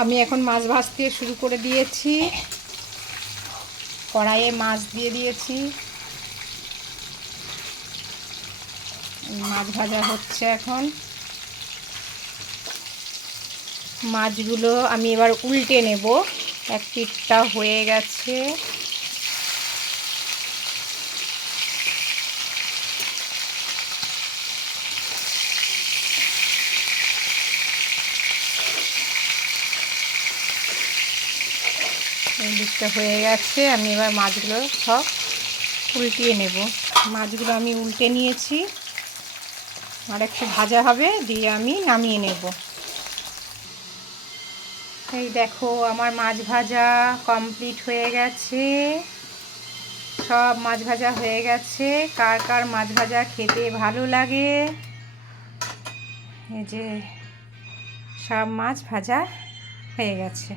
আমি এখন মাছ ভাজতে শুরু করে দিয়েছি। কড়াইয়ে মাছ দিয়ে দিয়েছি, মাছ ভাজা হচ্ছে এখন। মাছগুলো আমি এবার উল্টে নেব। এক পিঠটা হয়ে গেছে, এই দিকটা হয়ে গেছে। আমি এবার মাছগুলো সব উল্টিয়ে নেব। মাছগুলো আমি উল্টে নিয়েছি, আর একটু ভাজা হবে, দিয়ে আমি নামিয়ে নেব। এই দেখো আমার মাছ ভাজা কমপ্লিট হয়ে গেছে। সব মাছ ভাজা হয়ে গেছে। কার কার মাছ ভাজা খেতে ভালো লাগে? এই যে সব মাছ ভাজা হয়ে গেছে।